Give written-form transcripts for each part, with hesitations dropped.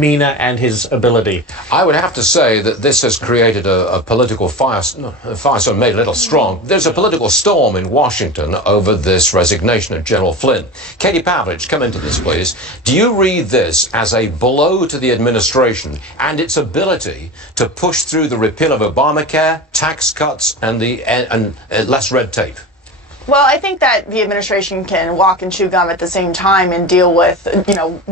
demeanor and his ability. I would have to say that this has created a political firestorm, made a little strong. There's a political storm in Washington over this resignation of General Flynn. Katie Pavlich, come into this, please. Do you read this as a blow to the administration and its ability to push through the repeal of Obamacare, tax cuts, and less red tape? Well, I think that the administration can walk and chew gum at the same time and deal with,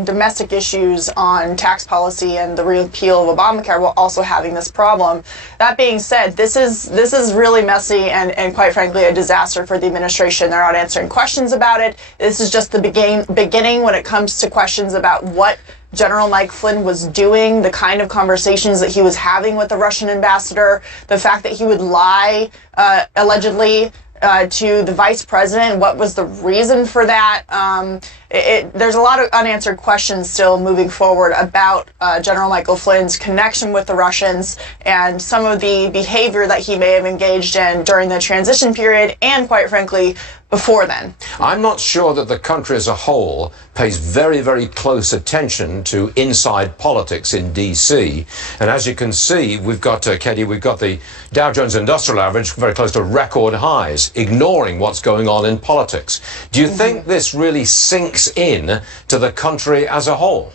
domestic issues on tax policy and the repeal of Obamacare while also having this problem. That being said, this is really messy and quite frankly a disaster for the administration. They're not answering questions about it. This is just the beginning when it comes to questions about what General Mike Flynn was doing, the kind of conversations that he was having with the Russian ambassador, the fact that he would lie allegedly to the vice president. What was the reason for that? There's a lot of unanswered questions still moving forward about General Michael Flynn's connection with the Russians and some of the behavior that he may have engaged in during the transition period and, quite frankly, before then. I'm not sure that the country as a whole pays very, very close attention to inside politics in D.C. And as you can see, we've got, Katie, we've got the Dow Jones Industrial Average very close to record highs, ignoring what's going on in politics. Do you think this really sinks in to the country as a whole?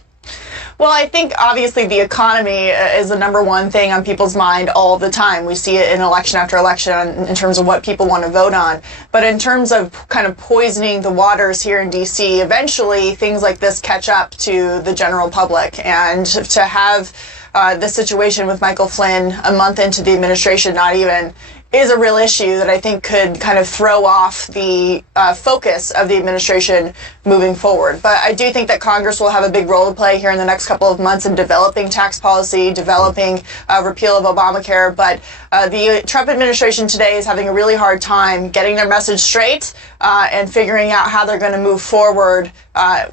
Well, I think obviously the economy is the #1 thing on people's mind all the time. We see it in election after election in terms of what people want to vote on. But in terms of kind of poisoning the waters here in D.C., eventually things like this catch up to the general public. And to have the situation with Michael Flynn a month into the administration not even is a real issue that I think could kind of throw off the focus of the administration moving forward. But I do think that Congress will have a big role to play here in the next couple of months in developing tax policy, developing repeal of Obamacare. But the Trump administration today is having a really hard time getting their message straight and figuring out how they're going to move forward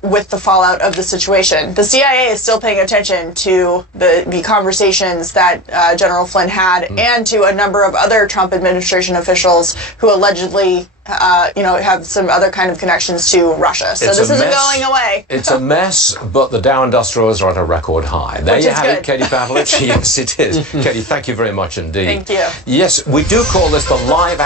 with the fallout of the situation. The CIA is still paying attention to the conversations that General Flynn had and to a number of other Trump administration officials who allegedly have some other kind of connections to Russia. So this isn't going away. It's a mess, but the Dow Industrials are at a record high. There you have it, Katie Pavlich. Yes, it is. Katie, thank you very much indeed. Thank you. Yes, we do call this the live